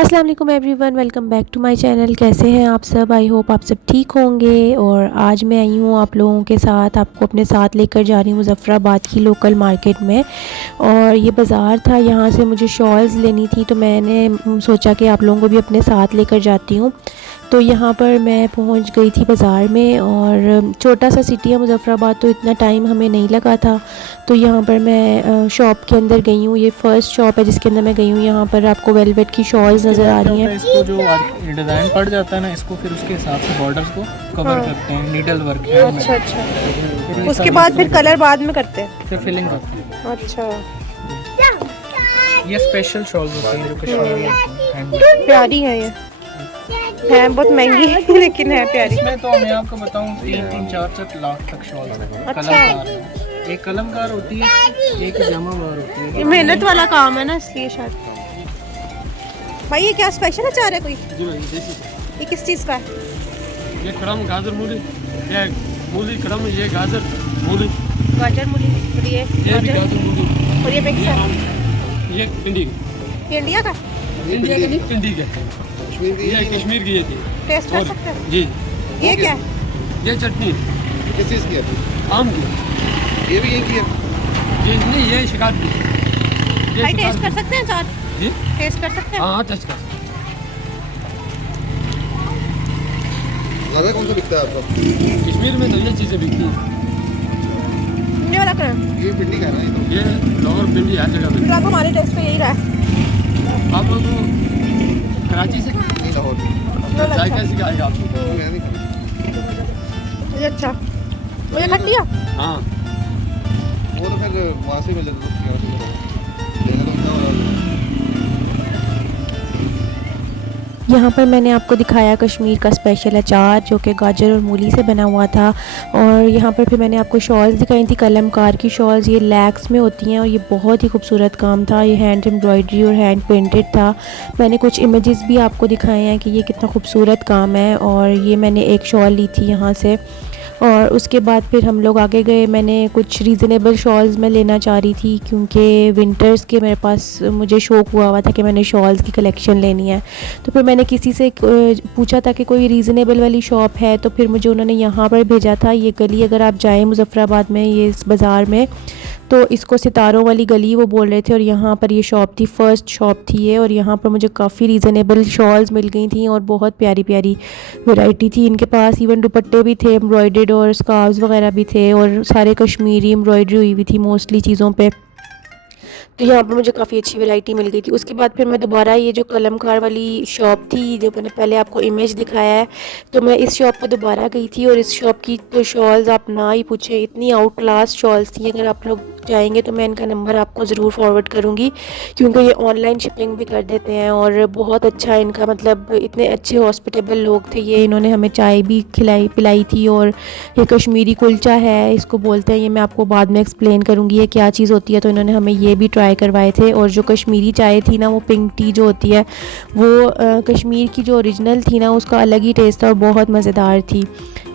अस्सलाम वालेकुम everyone, welcome back to my channel. कैसे हैं आप सब? आई होप आप सब ठीक होंगे। और आज मैं आई हूँ आप लोगों के साथ, आपको अपने साथ लेकर जा रही हूँ मुज़फ़्फ़राबाद की लोकल मार्केट में। और ये बाज़ार था, यहाँ से मुझे शॉल्स लेनी थी, तो मैंने सोचा कि आप लोगों को भी अपने साथ लेकर जाती हूँ। तो यहाँ पर मैं पहुँच गई थी बाज़ार में, और छोटा सा सिटी है मुज़फ़्फ़राबाद, तो इतना टाइम हमें नहीं लगा था। तो यहाँ पर मैं शॉप के अंदर गई हूँ। ये फ़र्स्ट शॉप है जिसके अंदर मैं गई हूँ। यहाँ पर आपको वेलवेट की शॉल्स नज़र आ रही हैं। इसको जो डिज़ाइन पड़ जाता है ना, इसको फिर उसके हिसाब से बॉर्डर्स को कवर करते हैं, नीडल वर्क है। अच्छा अच्छा, उसके बाद फिर कलर बाद में करते हैं, फिर फिलिंग करते हैं। अच्छा ये स्पेशल शॉल्स होती हैं जो कश्मीरी प्यारी है। ये है बहुत महंगी है लेकिन है प्यारी। इसमें तो मैं आपको बताऊं 3-4 लाख तक शॉल्स हैं। अच्छा। कलमकार है, एक कलमकार होती है, एक जमावार होती है। ये मेहनत वाला काम है ना, इसलिए शायद। भाई ये क्या स्पेशल अचार है कोई? जी भाई, देसी। ये किस चीज़ का है? ये कड़म गाजर मूली, ये मूली कड़म, ये गाजर मूली, गाजर मूली, और ये ये भी गाजर मूली, और ये मिक्स है। ये पिंडी ये इंडिया का? इंडिया का नहीं, पिंडी का, ये कश्मीर की ये थी। टेस्ट कर सकते हैं? जी। ये क्या है? ये चटनी किस चीज़ की है? आम की। ये भी यही की है? ये नहीं, ये शिकार की। ये भाई शिकार टेस्ट की। कर सकते हैं अचार? जी टेस्ट कर सकते हैं? हाँ, टेस्ट कर। लगा कौन सा बिकता है आपको? कश्मीर में तो ये चीज़ें बिकती हैं। ये वाला कलर? ये पिंडी का है ना? ये तो ये लाहौर पिंडी हर जगह फिर मिलती अब हमारे टेस्ट पे यही रहा है। है। आप लोग को कराची से नहीं लाहौर की। जायका कैसे आएगा आपको? मैंने नहीं की। ये अच्छा, मुझे खट्टी है। हाँ, वो तो फिर वहाँ से मिल जाता लेना तो उतना यहाँ पर मैंने आपको दिखाया कश्मीर का स्पेशल अचार, जो कि गाजर और मूली से बना हुआ था। और यहाँ पर फिर मैंने आपको शॉल्स दिखाई थी, कलमकार की शॉल्स। ये लैक्स में होती हैं और ये बहुत ही खूबसूरत काम था। ये हैंड एम्ब्रॉयडरी और हैंड पेंटेड था। मैंने कुछ इमेजेस भी आपको दिखाए हैं कि ये कितना खूबसूरत काम है। और ये मैंने एक शॉल ली थी यहाँ से, और उसके बाद फिर हम लोग आगे गए। मैंने कुछ रीज़नेबल शॉल्स मैं लेना चाह रही थी, क्योंकि विंटर्स के मेरे पास मुझे शौक़ हुआ था कि मैंने शॉल्स की कलेक्शन लेनी है। तो फिर मैंने किसी से पूछा था कि कोई रीज़नेबल वाली शॉप है, तो फिर मुझे उन्होंने यहाँ पर भेजा था। ये गली अगर आप जाएँ मुज़फ़्फ़राबाद में, ये इस बाज़ार में, तो इसको सितारों वाली गली वो बोल रहे थे। और यहाँ पर ये शॉप थी, फ़र्स्ट शॉप थी ये। और यहाँ पर मुझे काफ़ी रीज़नेबल शॉल्स मिल गई थी और बहुत प्यारी प्यारी वैरायटी थी इनके पास। इवन दुपट्टे भी थे एम्ब्रॉयडर्ड, और स्कार्व्स वगैरह भी थे, और सारे कश्मीरी एम्ब्रॉयडरी हुई हुई थी मोस्टली चीज़ों पे। तो यहाँ पर मुझे काफ़ी अच्छी वैरायटी मिल गई थी। उसके बाद फिर मैं दोबारा ये जो कलमकार वाली शॉप थी, जो मैंने पहले आपको इमेज दिखाया है, तो मैं इस शॉप पर दोबारा गई थी। और इस शॉप की तो शॉल्स आप ना ही पूछें, इतनी आउट क्लास शॉल्स थी। अगर आप लोग जाएंगे तो मैं इनका नंबर आपको ज़रूर फॉरवर्ड करूँगी, क्योंकि ये ऑनलाइन शिपिंग भी कर देते हैं। और बहुत अच्छा इनका, मतलब इतने अच्छे हॉस्पिटेबल लोग थे ये। इन्होंने हमें चाय भी खिलाई पिलाई थी। और ये कश्मीरी कुलचा है, इसको बोलते हैं। ये मैं आपको बाद में एक्सप्लेन करूँगी ये क्या चीज़ होती है। तो इन्होंने हमें ये भी ट्राई करवाए थे। और जो कश्मीरी चाय थी ना, वो पिंक टी जो होती है, वो कश्मीर की जो ओरिजिनल थी ना, उसका अलग ही टेस्ट था और बहुत मज़ेदार थी।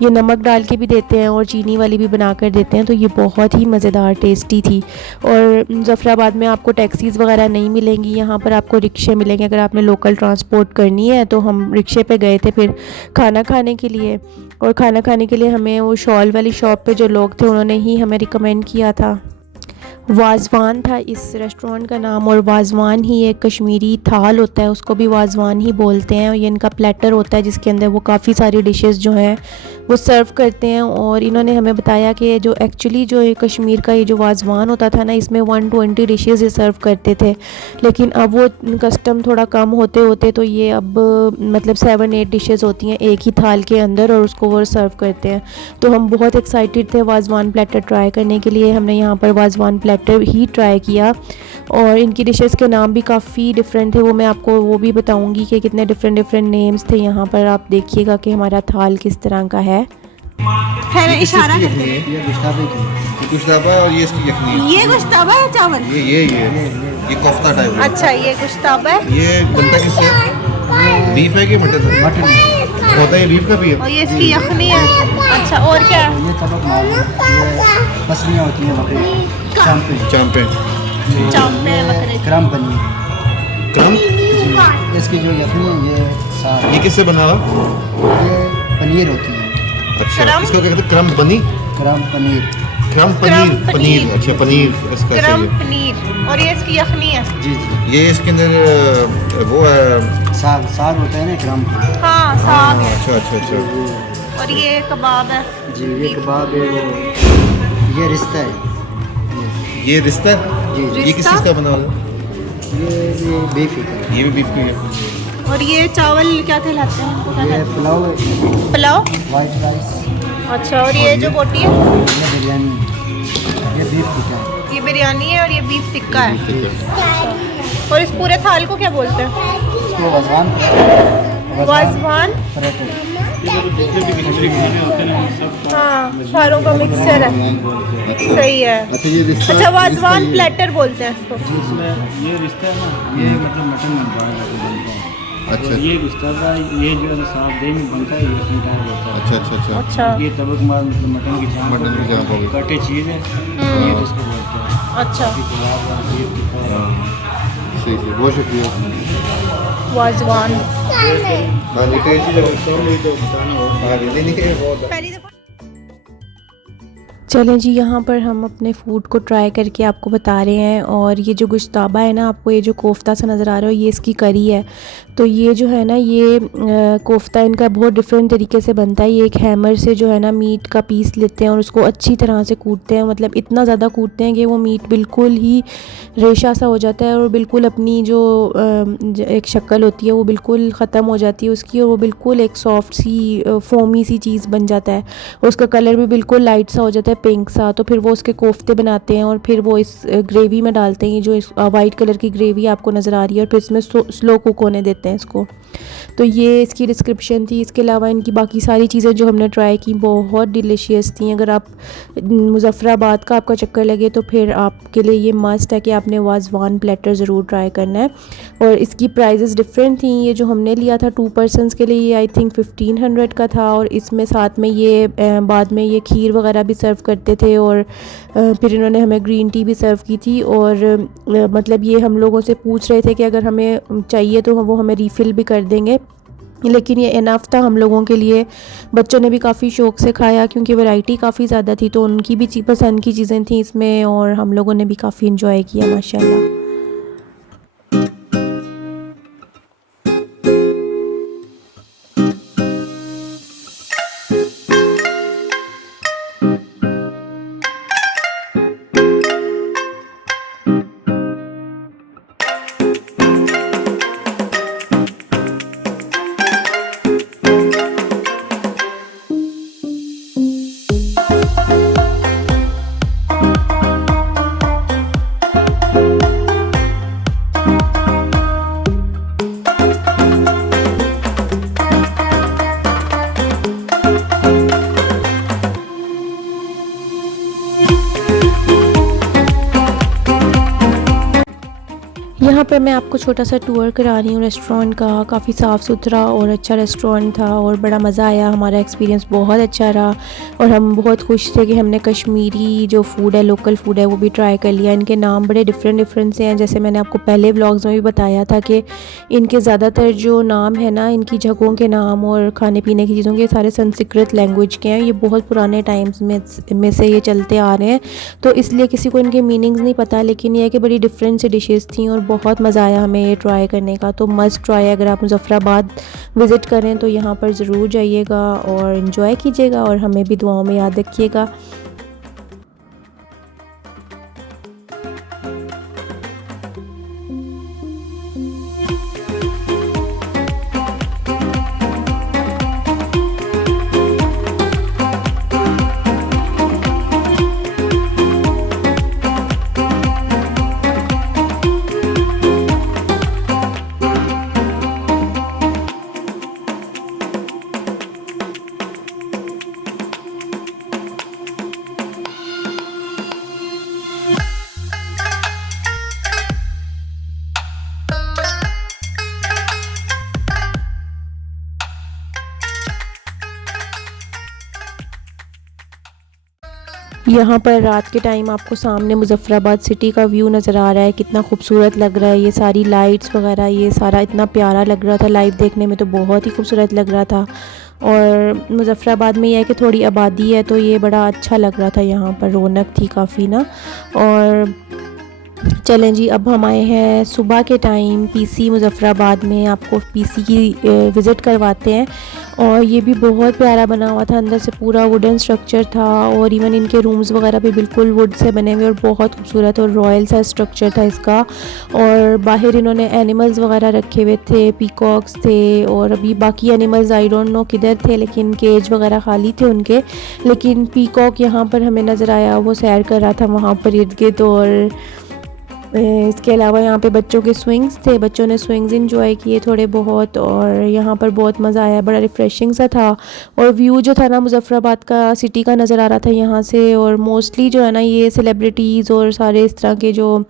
ये नमक डाल के भी देते हैं और चीनी वाली भी बना कर देते हैं, तो ये बहुत ही मज़ेदार टेस्टी थी। और मुज़फ़्फ़राबाद में आपको टैक्सीज़ वगैरह नहीं मिलेंगी, यहाँ पर आपको रिक्शे मिलेंगे। अगर आपने लोकल ट्रांसपोर्ट करनी है तो हम रिक्शे पे गए थे फिर खाना खाने के लिए। और खाना खाने के लिए हमें वो शॉल वाली शॉप पे जो लोग थे उन्होंने ही हमें रिकमेंड किया था। वाज़वान था इस रेस्टोरेंट का नाम। और वाज़वान ही एक कश्मीरी थाल होता है, उसको भी वाज़वान ही बोलते हैं। और ये इनका प्लेटर होता है जिसके अंदर वो काफ़ी सारी डिशेस जो हैं वो सर्व करते हैं। और इन्होंने हमें बताया कि जो एक्चुअली जो कश्मीर का ये जो वाज़वान होता था ना, इसमें 120 डिशेस ये सर्व करते थे। लेकिन अब वो कस्टम थोड़ा कम होते होते तो ये अब मतलब 7-8 डिशेस होती हैं एक ही थाल के अंदर, और उसको वो सर्व करते हैं। तो हम बहुत एक्साइटेड थे वाज़वान प्लेटर ट्राई करने के लिए। हमने यहाँ पर वाज़वान प्लेटर ही ट्राई किया। और इनकी डिशेस के नाम भी काफ़ी डिफरेंट थे, वो मैं आपको वो भी बताऊंगी कि कितने डिफरेंट नेम्स थे। यहाँ पर आप देखिएगा कि हमारा थाल किस तरह का है ना इशारा करते हैं। ये गुश्ताबा और ये इसकी यखनी है। ये गोश्ताबा है चावल? ये कोफ्ता टाइप है। अच्छा, ये गोश्ताबा है। ये बनता किससे? बीफ है कि मटन है? मटन होता है। ये बीफ का भी है। और ये इसकी यखनी है। अच्छा, और क्या? ये कबाब माल है, ये मछलियाँ होती हैं बकरी, चांपे चांपे चांपे बकरे, क्रम बनी क्रम इसकी जो यखनी है ये साग, ये किससे बना रहा? ये पनीर होती है, अच्छा, क्रम? इसको क्या कहते हैं? क्रम बनी, क्रम पनीर। क्रम क्रम पनीर, पनीर। पनीर, अच्छा पनीर इसका गरम सही है। पनीर और ये इसकी यखनी है। जी जी, ये इसके अंदर वो है, साग साग होता है ना क्रम। हाँ साग है। अच्छा अच्छा अच्छा, और ये कबाब है। जी ये कबाब है, वो ये रिश्ता है। ये रिश्ता है? जी ये किस चीज़ का बना हुआ है? ये बीफ है। ये भी बीफ की है। और ये चावल क्या कहलाते हैं, इनको क्या ये कहते पुलाव है, हैं? पुलाव। White rice. अच्छा, और ये जो बोटी है ये बिरयानी, ये बीफ टिक्का है। ये बिरयानी है और ये बीफ टिक्का है। ठीक है। और इस पूरे थाल को क्या बोलते हैं? इसको वाजवान वाजवान। पराठे। हाँ, सारों का मिक्सचर है। सही है। अच्छा ये रिश्ता, अच्छा, वाजवान प्लेटर बोलते हैं इसको। ये रिश्ता है ना, ये मतलब मटन बनता है। अच्छा और ये रिश्ता का ये जो है साफ दही में बनता है, ये इसमें क्या होता है। अच्छा अच्छा अच्छा, अच्छा ये तबक मार मतलब मटन की जान, मटन की जान होगी। कटे चीज़ है, ये तो इसको बोलते हैं। अच्छा, कबाब और बीफ टिक्का। हाँ सही सही, बहुत शुक्रिया। वाजवान। हाँ जी, टेस्टी लग रहा है। हाँ जी, नहीं बहुत पहली दफा चलें जी, यहाँ पर हम अपने फ़ूड को ट्राई करके आपको बता रहे हैं। और ये जो गोश्ताबा है ना, आपको ये जो कोफ्ता सा नज़र आ रहा है, ये इसकी करी है। तो ये जो है ना, ये कोफ्ता इनका बहुत डिफरेंट तरीके से बनता है। ये एक हैमर से जो है ना मीट का पीस लेते हैं और उसको अच्छी तरह से कूटते हैं, मतलब इतना ज़्यादा कूटते हैं कि वो मीट बिल्कुल ही रेशा सा हो जाता है और बिल्कुल अपनी जो एक शक्ल होती है वो बिल्कुल ख़त्म हो जाती है उसकी, और वो बिल्कुल एक सॉफ्ट सी फोमी सी चीज़ बन जाता है। और उसका कलर भी बिल्कुल लाइट सा हो जाता है, पिंक सा। तो फिर वो उसके कोफ्ते बनाते हैं और फिर वो इस ग्रेवी में डालते हैं, जो वाइट कलर की ग्रेवी आपको नज़र आ रही है, और फिर इसमें स्लो कुक होने देते हैं इसको। तो ये इसकी डिस्क्रिप्शन थी। इसके अलावा इनकी बाकी सारी चीज़ें जो हमने ट्राई की बहुत डिलीशियस थी। अगर आप मुज़फ़्फ़राबाद का आपका चक्कर लगे तो फिर आपके लिए ये मस्ट है कि आपने वाजवान प्लेटर ज़रूर ट्राई करना है। और इसकी प्राइसेस डिफरेंट थी। ये जो हमने लिया था 2 पर्सनस के लिए, ये आई थिंक 1500 का था, और इसमें साथ में ये बाद में ये खीर वगैरह भी सर्व करते थे, और फिर इन्होंने हमें ग्रीन टी भी सर्व की थी। और मतलब ये हम लोगों से पूछ रहे थे कि अगर हमें चाहिए तो वो हमें रीफ़िल भी कर देंगे, लेकिन ये इनफ था हम लोगों के लिए। बच्चों ने भी काफ़ी शौक़ से खाया क्योंकि वैरायटी काफ़ी ज़्यादा थी, तो उनकी भी पसंद की चीज़ें थी इसमें, और हम लोगों ने भी काफ़ी इंजॉय किया माशाल्लाह। यहाँ पर मैं आपको छोटा सा टूर करा रही हूँ रेस्टोरेंट का। काफ़ी साफ़ सुथरा और अच्छा रेस्टोरेंट था और बड़ा मज़ा आया। हमारा एक्सपीरियंस बहुत अच्छा रहा और हम बहुत खुश थे कि हमने कश्मीरी जो फ़ूड है, लोकल फ़ूड है, वो भी ट्राई कर लिया। इनके नाम बड़े डिफरेंट से हैं। जैसे मैंने आपको पहले व्लॉग्स में भी बताया था कि इनके ज़्यादातर जो नाम है ना, इनकी जगहों के नाम और खाने पीने की चीज़ों के, सारे संस्कृत लैंग्वेज के हैं। ये बहुत पुराने टाइम्स में से ये चलते आ रहे हैं, तो इसलिए किसी को इनके मीनिंग्स नहीं पता, लेकिन ये है कि बड़ी डिफरेंट सी डिशेज़ थी और बहुत मज़ा आया हमें ये ट्राई करने का। तो मस्ट ट्राई, अगर आप मुज़फ़्फ़राबाद विज़िट करें तो यहाँ पर ज़रूर जाइएगा और इन्जॉय कीजिएगा और हमें भी दुआओं में याद रखिएगा। यहाँ पर रात के टाइम आपको सामने मुज़फ़्फ़राबाद सिटी का व्यू नज़र आ रहा है, कितना खूबसूरत लग रहा है। ये सारी लाइट्स वगैरह ये सारा इतना प्यारा लग रहा था, लाइव देखने में तो बहुत ही खूबसूरत लग रहा था। और मुज़फ़्फ़राबाद में यह है कि थोड़ी आबादी है तो ये बड़ा अच्छा लग रहा था, यहाँ पर रौनक थी काफ़ी ना। और चलें जी, अब हम आए हैं सुबह के टाइम पीसी मुज़फ़्फ़राबाद में, आपको पीसी की विज़िट करवाते हैं। और ये भी बहुत प्यारा बना हुआ था, अंदर से पूरा वुडन स्ट्रक्चर था और इवन इनके रूम्स वगैरह भी बिल्कुल वुड से बने हुए और बहुत खूबसूरत और रॉयल सा स्ट्रक्चर था इसका। और बाहर इन्होंने एनिमल्स वगैरह रखे हुए थे, पीकॉक्स थे और अभी बाकी एनिमल्स आई डोंट नो किधर थे, लेकिन केज वगैरह खाली थे उनके। लेकिन पीकॉक यहाँ पर हमें नज़र आया, वो सैर कर रहा था वहाँ पर इर्द गिर्द। और इसके अलावा यहाँ पे बच्चों के स्विंग्स थे, बच्चों ने स्विंग्स एंजॉय किए थोड़े बहुत और यहाँ पर बहुत मज़ा आया, बड़ा रिफ़्रेशिंग सा था। और व्यू जो था ना मुज़फ़्फ़राबाद का सिटी का नज़र आ रहा था यहाँ से। और मोस्टली जो है ना ये सेलिब्रिटीज़ और सारे इस तरह के जो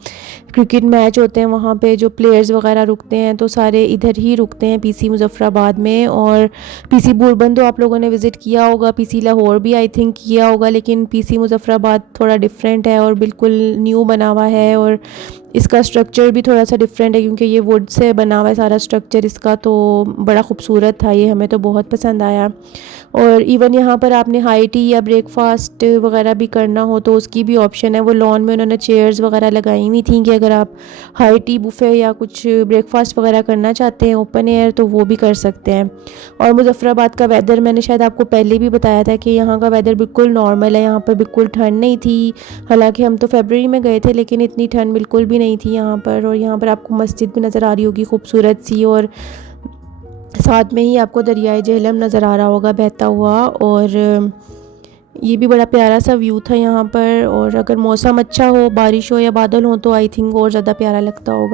क्रिकेट मैच होते हैं वहाँ पे जो प्लेयर्स वगैरह रुकते हैं तो सारे इधर ही रुकते हैं पीसी मुज़फ़्फ़राबाद में। और पीसी बुरबन तो आप लोगों ने विज़िट किया होगा, पीसी लाहौर भी आई थिंक किया होगा, लेकिन पीसी मुज़फ़्फ़राबाद थोड़ा डिफरेंट है और बिल्कुल न्यू बना हुआ है। और इसका स्ट्रक्चर भी थोड़ा सा डिफरेंट है क्योंकि ये वुड से बना हुआ है सारा स्ट्रक्चर इसका, तो बड़ा खूबसूरत था ये, हमें तो बहुत पसंद आया। और इवन यहाँ पर आपने हाई टी या ब्रेकफास्ट वगैरह भी करना हो तो उसकी भी ऑप्शन है, वो लॉन में उन्होंने चेयर्स वगैरह लगाई हुई थी कि अगर आप हाई टी बुफ़े या कुछ ब्रेकफास्ट वगैरह करना चाहते हैं ओपन एयर तो वो भी कर सकते हैं। और मुज़फ़्फ़राबाद का वेदर मैंने शायद आपको पहले भी बताया था कि यहाँ का वेदर बिल्कुल नॉर्मल है, यहाँ पर बिल्कुल ठंड नहीं थी। हालांकि हम तो फरवरी में गए थे लेकिन इतनी ठंड बिल्कुल भी नहीं थी यहाँ पर। और यहाँ पर आपको मस्जिद भी नज़र आ रही होगी खूबसूरत सी, और साथ में ही आपको दरियाए झेलम नज़र आ रहा होगा बहता हुआ। और ये भी बड़ा प्यारा सा व्यू था यहाँ पर। और अगर मौसम अच्छा हो, बारिश हो या बादल हो तो आई थिंक और ज़्यादा प्यारा लगता होगा।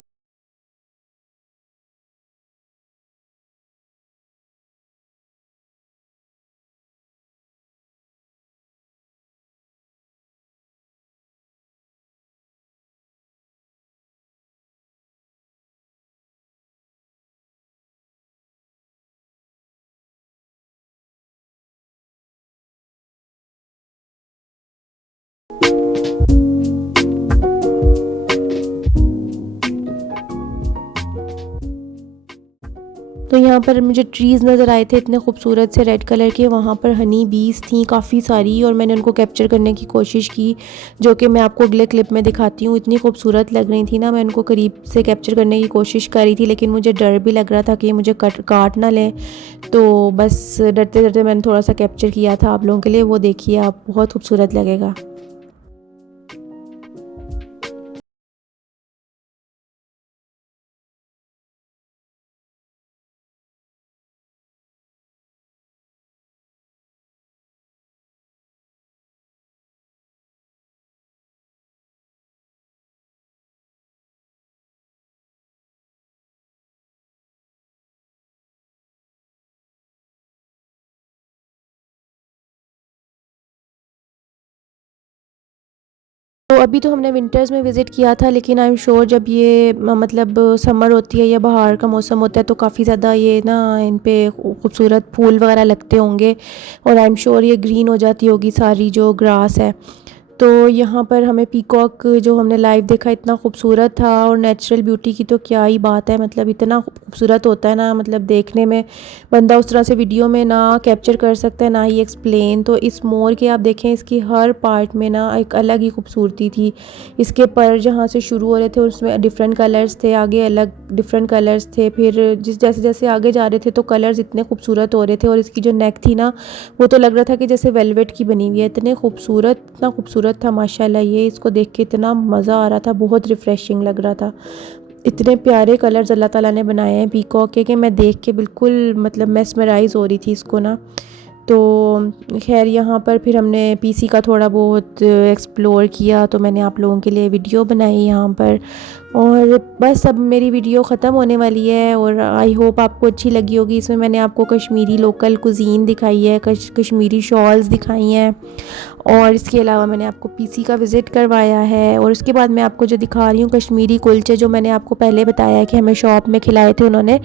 तो यहाँ पर मुझे ट्रीज़ नज़र आए थे इतने खूबसूरत से रेड कलर के, वहाँ पर हनी बीज थी काफ़ी सारी और मैंने उनको कैप्चर करने की कोशिश की, जो कि मैं आपको अगले क्लिप में दिखाती हूँ। इतनी खूबसूरत लग रही थी ना, मैं उनको करीब से कैप्चर करने की कोशिश कर रही थी लेकिन मुझे डर भी लग रहा था कि मुझे काट ना लें, तो बस डरते डरते मैंने थोड़ा सा कैप्चर किया था आप लोगों के लिए। वो देखिए आप, बहुत खूबसूरत लगेगा। तो अभी तो हमने विंटर्स में विज़िट किया था, लेकिन आई एम श्योर जब ये मतलब समर होती है या बहार का मौसम होता है तो काफ़ी ज़्यादा ये ना इन पे खूबसूरत फूल वगैरह लगते होंगे और आई एम श्योर ये ग्रीन हो जाती होगी सारी जो ग्रास है। तो यहाँ पर हमें पीकॉक जो हमने लाइव देखा इतना खूबसूरत था, और नेचुरल ब्यूटी की तो क्या ही बात है, मतलब इतना खूबसूरत होता है ना, मतलब देखने में बंदा उस तरह से वीडियो में ना कैप्चर कर सकता है ना ही एक्सप्लेन। तो इस मोर के आप देखें, इसकी हर पार्ट में ना एक अलग ही खूबसूरती थी। इसके पर जहाँ से शुरू हो रहे थे उसमें डिफरेंट कलर्स थे, आगे अलग डिफरेंट कलर्स थे, फिर जैसे जैसे आगे जा रहे थे तो कलर्स इतने खूबसूरत हो रहे थे। और इसकी जो नेक थी ना वो तो लग रहा था कि जैसे वेलवेट की बनी हुई है, इतने खूबसूरत, इतना खूबसूरत था माशाल्लाह। ये इसको देख के इतना मज़ा आ रहा था, बहुत रिफ़्रेशिंग लग रहा था। इतने प्यारे कलर्स अल्लाह ताला ने बनाए हैं पीकॉक के कि मैं देख के बिल्कुल मतलब मेस्मराइज़ हो रही थी इसको ना। तो खैर यहाँ पर फिर हमने पीसी का थोड़ा बहुत एक्सप्लोर किया, तो मैंने आप लोगों के लिए वीडियो बनाई यहाँ पर। और बस अब मेरी वीडियो ख़त्म होने वाली है और आई होप आपको अच्छी लगी होगी। इसमें मैंने आपको कश्मीरी लोकल कुज़ीन दिखाई है, कश्मीरी शॉल्स दिखाई हैं और इसके अलावा मैंने आपको पीसी का विज़िट करवाया है। और उसके बाद मैं आपको जो दिखा रही हूँ कश्मीरी कुलचे, जो मैंने आपको पहले बताया कि हमें शॉप में खिलाए थे उन्होंने।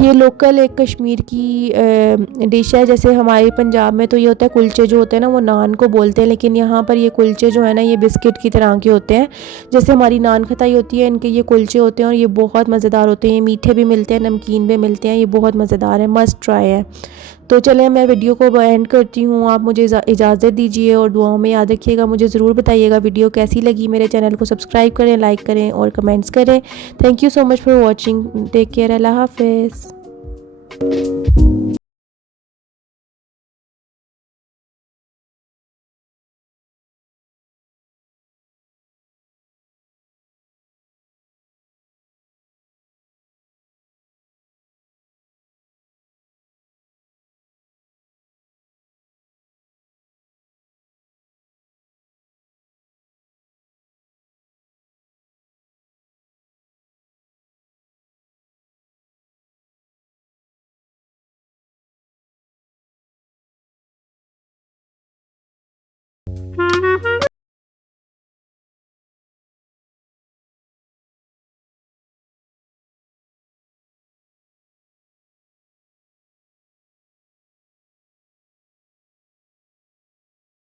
ये लोकल एक कश्मीर की डिश है। जैसे हमारे पंजाब में तो ये होता है कुलचे जो होते हैं ना वो नान को बोलते हैं, लेकिन यहाँ पर ये कुलचे जो है ना ये बिस्किट की तरह के होते हैं। जैसे हमारी नान खताई होती है, इनके ये कुलचे होते हैं और ये बहुत मज़ेदार होते हैं। ये मीठे भी मिलते हैं, नमकीन भी मिलते हैं, ये बहुत मज़ेदार है, मस्ट ट्राई है। तो चलें मैं वीडियो को एंड करती हूँ, आप मुझे इजाज़त दीजिए और दुआओं में याद रखिएगा। मुझे ज़रूर बताइएगा वीडियो कैसी लगी। मेरे चैनल को सब्सक्राइब करें, लाइक करें और कमेंट्स करें। Thank you so much for watching. Take care. अल्लाह हाफिज़।